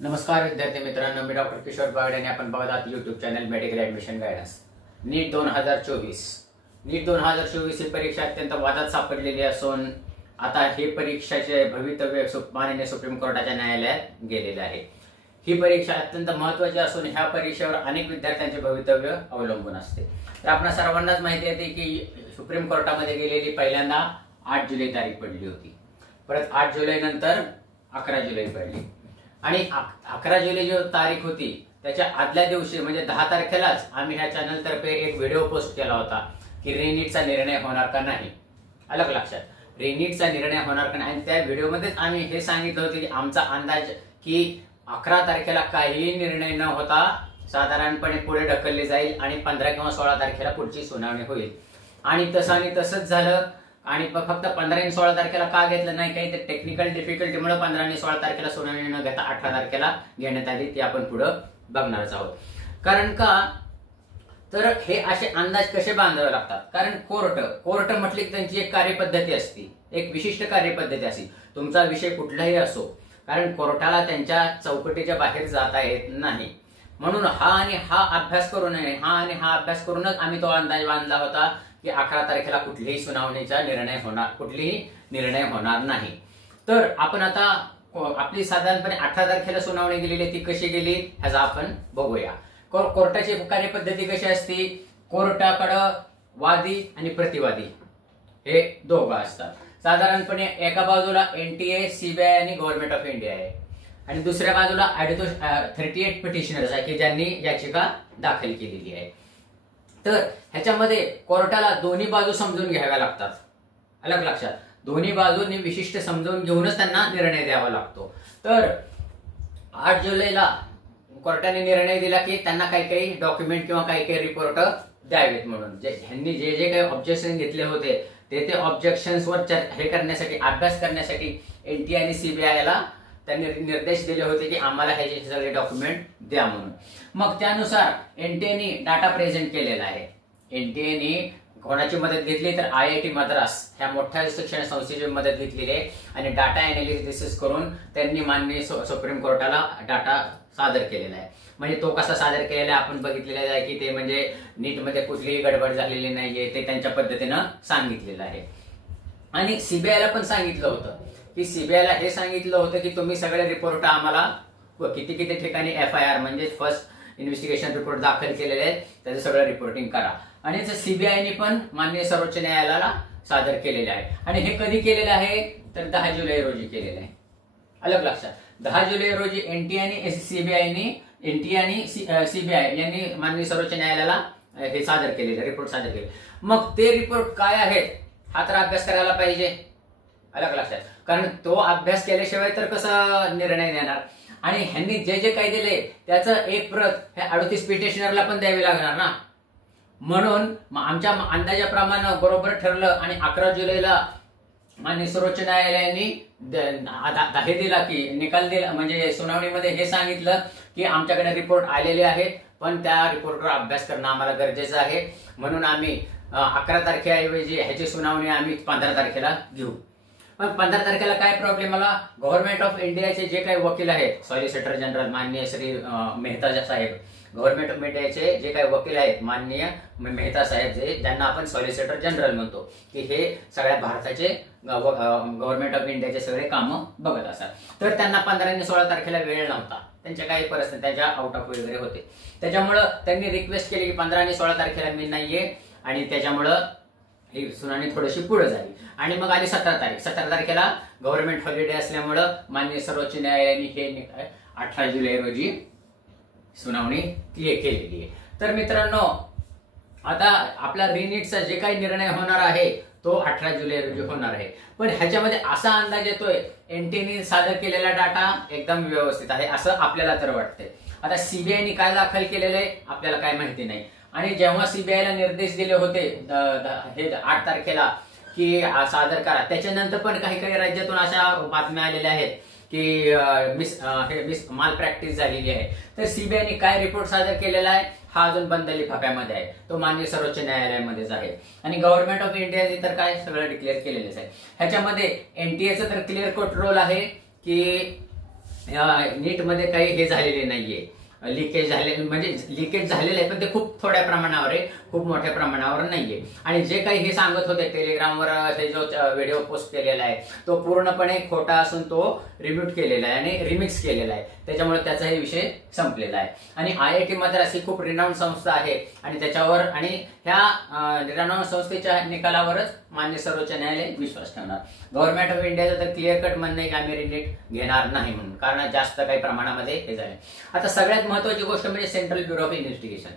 नमस्कार विद्यार्थी मित्रांनो, मी डॉक्टर किशोर बावडे आणि आपण बघत आहात YouTube channel medical admission guidance. NEET 2024 ही परीक्षा अत्यंत वादात सापडलेली असून आता ही परीक्षेचे भवितव्य माननीय सुप्रीम कोर्टाच्या न्यायालयात गेलेले आहे। ही परीक्षा अत्यंत महत्त्वाची असून ह्या परीक्षेवर अनेक विद्यार्थ्यांचे भवितव्य अवलंबून असते। तर आपल्या सर्वांनाच माहिती आहे की सुप्रीम कोर्टामध्ये गेलेली पहिल्यांदा 8 जुलै तारीख पडली होती, परत 8 जुलै नंतर 11 जुलै पडली आणि 11 जुलै जो तारीख होती त्याच्या आदल्या दिवशी म्हणजे 10 तारखेलाच आम्ही ह्या चॅनल तर्फे एक व्हिडिओ पोस्ट केला होता की रिनीटचा निर्णय होणार का नाही। अलग लक्षात, रिनीटचा निर्णय होणार का नाही। आणि त्या व्हिडिओमध्येच आम्ही हे सांगितलं होतं की आमचा अंदाज की 11 तारखेला काहीही निर्णय न होता साधारणपणे पुढे ढकलले जाईल आणि 15 किंवा 16 तारखेला पुढची सुनावणी होईल। आणि तसंच झालं। आणि फक्त 15 आणि 16 तारखेला का घेतलं नाही, काही ते टेक्निकल डिफिकल्टीमुळे 15 आणि 16 तारखेला सुनावणी न घेता 18 तारखेला घेण्यात आली, ती आपण पुढे बघणारच आहोत। कारण का तर हे असे अंदाज कसे बांधावे लागतात, कारण कोर्ट म्हटले की त्यांची एक कार्यपद्धती असते, एक विशिष्ट कार्यपद्धती असते। तुमचा विषय कुठलाही असो, कारण कोर्टाला त्यांच्या चौकटीच्या बाहेर जाता येत नाही। म्हणून हा अभ्यास करूनच आम्ही तो अंदाज बांधला होता की 11 तारखेला कुठलीही निर्णय होणार नाही। तर आपण आता आपली साधारणपणे 18 तारखेला सुनावणी गेलेली, ती कशी गेली ह्याचा आपण बघूया। कोर्टाची कार्यपद्धती कशी असते, कोर्टाकडे वादी आणि प्रतिवादी हे दोघं असतात। साधारणपणे एका बाजूला एनटीए, सीबीआय आणि गव्हर्नमेंट ऑफ इंडिया आहे आणि दुसऱ्या बाजूला 38 पिटिशनर्स आहे की ज्यांनी याचिका दाखल केलेली आहे। तर ह्याच्यामध्ये कोर्टाला दोन्ही बाजू समजून घ्याव्या लागतात। अलग लक्षात, दोन्ही बाजूंनी विशिष्ट समजून घेऊनच त्यांना निर्णय द्यावा लागतो। तर 8 जुलैला कोर्टाने निर्णय दिला की त्यांना काही डॉक्युमेंट किंवा काही रिपोर्ट द्यावेत म्हणून। ह्यांनी जे काही ऑब्जेक्शन घेतले होते ते ऑब्जेक्शन्सवर हे करण्यासाठी, अभ्यास करण्यासाठी एनटीए आणि सीबीआयला त्यांनी निर्देश दिले होते की आम्हाला हे सगळे डॉक्युमेंट द्या म्हणून। मग त्यानुसार एनटीएने डाटा प्रेझेंट केलेला आहे। एनटीएने कोणाची मदत घेतली तर IIT मद्रास ह्या मोठ्या शिक्षण संस्थेची मदत घेतलेली आहे आणि डाटा अनालिसिस करून त्यांनी माननीय सुप्रीम कोर्टाला डाटा सादर केलेला आहे। म्हणजे तो कसा सादर केलेला आपण बघितलेला आहे की ते म्हणजे नीटमध्ये कुठलीही गडबड झालेली नाहीये, ते त्यांच्या पद्धतीनं सांगितलेलं आहे। आणि सीबीआयला पण सांगितलं होतं की सीबीआयला हे सांगितलं होतं की तुम्ही सगळे रिपोर्ट आम्हाला किती ठिकाणी FIR म्हणजे फर्स्ट इन्व्हेस्टिगेशन रिपोर्ट दाखल केलेले आहेत, त्याचं सगळं रिपोर्टिंग करा। आणि सीबीआयने पण माननीय सर्वोच्च न्यायालयाला सादर केलेले आहे। आणि हे कधी केलेलं आहे तर 10 जुलै रोजी केलेलं आहे। अलग लक्षात, 10 जुलै रोजी एनटीए आणि सीबीआय यांनी माननीय सर्वोच्च न्यायालयाला हे सादर केलेले रिपोर्ट सादर केले। मग ते रिपोर्ट काय आहेत हा तर अभ्यास करायला पाहिजे। अलग लक्षात, कारण तो अभ्यास केल्याशिवाय तर कसा निर्णय देणार। आणि ह्यांनी जे काही दिले त्याचं एक प्रत ह्या 38 पिटिशनरला पण द्यावी लागणार ना। म्हणून आमच्या अंदाजाप्रमाणे बरोबर ठरलं आणि 11 जुलैला माननीय सर्वोच्च न्यायालयाने हे दिला की निकाल दिला, म्हणजे सुनावणीमध्ये हे सांगितलं की आमच्याकडे रिपोर्ट आलेले आहेत पण त्या रिपोर्टवर अभ्यास करणं आम्हाला गरजेचं आहे। म्हणून आम्ही 11 तारखेऐवजी ह्याची सुनावणी आम्ही 15 तारखेला घेऊ। पण 15 तारखेला काय प्रॉब्लेम आला, गव्हर्नमेंट ऑफ इंडियाचे जे काही वकील आहेत, सॉलिसिटर जनरल माननीय श्री मेहता साहेब, गव्हर्नमेंट ऑफ इंडियाचे जे काही वकील आहेत माननीय मेहता साहेब, ज्यांना आपण सॉलिसिटर जनरल म्हणतो, की हे सगळ्या भारताचे गव्हर्नमेंट ऑफ इंडियाचे सगळे कामं बघत असतात। तर त्यांना 15 आणि 16 तारखेला वेळ नव्हता, त्यांच्या काही परिस्थिती त्यांच्या आउट ऑफ वगैरे होते, त्याच्यामुळं त्यांनी रिक्वेस्ट केली की 15 आणि 16 तारखेला मी नाहीये आणि त्याच्यामुळं ही सुनावणी थोडीशी पुढे झाली। आणि मग आली 17 तारीख। 17 तारखेला गव्हर्नमेंट हॉलिडे असल्यामुळं माननीय सर्वोच्च न्यायालयाने हे 18 जुलै रोजी सुनावणी केलेली आहे। तर मित्रांनो, आता आपला रिनीटचा जे काही निर्णय होणार आहे तो 18 जुलै रोजी होणार आहे। पण ह्याच्यामध्ये असा अंदाज येतोय एनटीएने सादर केलेला डाटा एकदम व्यवस्थित आहे असं आपल्याला तर वाटतंय। आता सीबीआयने काय दाखल केलेलं आहे आपल्याला काय माहिती नाही। आणि जेव्हा सीबीआयला निर्देश दिले होते हे 8 तारखेला की सादर करा, त्याच्यानंतर पण काही राज्यातून अशा बातम्या आलेल्या आहेत की माल प्रॅक्टिस झालेली आहे। तर सीबीआयने काय रिपोर्ट सादर केलेला आहे हा अजून बंद लिफाफ्यामध्ये आहे, तो माननीय सर्वोच्च न्यायालयामध्येच आहे। आणि गव्हर्नमेंट ऑफ इंडियाने तर काय सगळं डिक्लेअर केलेलंच आहे। ह्याच्यामध्ये एनटीएचं तर क्लिअर कट रोल आहे की नीटमध्ये काही हे झालेले नाहीये, लिकेज झाले, म्हणजे लिकेज झालेलं आहे पण ते खूप थोड्या प्रमाणावर आहे, खूप मोठ्या प्रमाणावर नाहीये. आणि जे काही हे सांगत होते टेलिग्रामवर ते जो व्हिडिओ पोस्ट केलेला आहे तो पूर्णपणे खोटा असून तो रिम्यूट केलेला आहे आणि रिमिक्स केलेला आहे, त्याच्यामुळे त्याचा हे विषय संपलेला आहे. आणि IIT मद्रास ही खूप रिनाऊंड संस्था आहे आणि त्याच्यावर आणि ह्या रिनाऊंड संस्थेच्या निकालावरच मान्य सर्वोच्च न्यायालय विश्वास ठेवणार. गव्हर्नमेंट ऑफ इंडियाचं तर क्लिअर कट म्हणणं आहे की आम्ही नीट घेणार नाही म्हणून, कारण जास्त काही प्रमाणामध्ये हे झाले. आता सगळ्यात महत्वाची गोष्ट म्हणजे central bureau of investigation.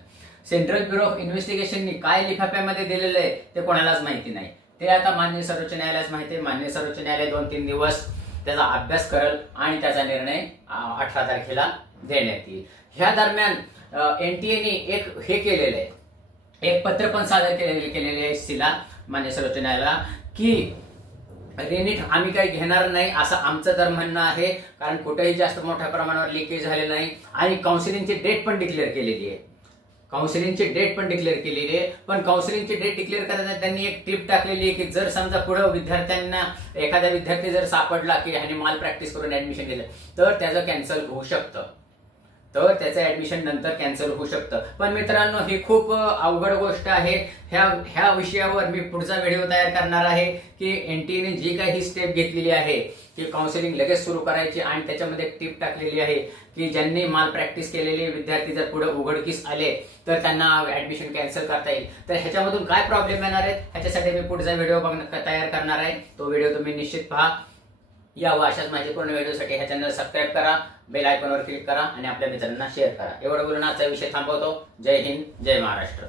Central bureau of इन्व्हेस्टिगेशननी काय लिफाफ्यामध्ये दिलेलं आहे ते कोणालाच माहिती नाही. ते आता मान्य सर्वोच्च न्यायालयास माहिती आहे. मान्य सर्वोच्च न्यायालय 2-3 दिवस त्याचा अभ्यास करेल आणि त्याचा निर्णय 18 तारखेला देण्यात येईल. ह्या दरम्यान NTA एक हे केलेलं आहे, एक पत्र पण सादर केलेले आहे SC मान्य सर्वोच्च न्यायालयाला की रिनीट आम्ही काही घेणार नाही असं आमचं तर म्हणणं आहे, कारण कुठेही जास्त मोठ्या प्रमाणावर लिकेज झाले नाही आणि काउन्सिलिंगची डेट पण डिक्लेअर केलेली आहे. काउन्सिलिंगची डेट पण डिक्लेअर केलेली आहे. पण काउन्सिलिंगची डेट डिक्लेअर करताना त्यांनी एक टिप टाकलेली आहे की जर समजा पुढे विद्यार्थ्यांना एखादा विद्यार्थी जर सापडला की ह्याने माल प्रॅक्टिस करून ऍडमिशन घेतलं तर त्याचं कॅन्सल होऊ शकतं, तर त्याचं ऍडमिशन नंतर कॅन्सल होऊ शकतं. पण मित्रांनो ही खूप अवघड गोष्ट आहे. ह्या विषयावर मी पुढचा व्हिडिओ तयार करणार आहे की NTA ने जी काही स्टेप घेतलेली आहे की काउन्सिलिंग लगेच सुरू करायची आणि त्याच्यामध्ये एक टिप टाकलेली आहे की ज्यांनी माल प्रॅक्टिस केलेले विद्यार्थी जर पुढे उघडकीस आले तर त्यांना ऍडमिशन कॅन्सल करता येईल. तर ह्याच्यामधून काय प्रॉब्लेम येणार आहेत ह्याच्यासाठी मी पुढचा व्हिडिओ तयार करणार आहे. तो व्हिडिओ तुम्ही निश्चित पहा. या व अशाच माहितीपूर्ण व्हिडिओसाठी ह्या चॅनल सबस्क्राईब करा, बेल आयकॉनवर क्लिक करा आणि आपल्या मित्रांना शेअर करा. एवढं बोलून आजचा विषय थांबवतो. जय हिंद, जय महाराष्ट्र.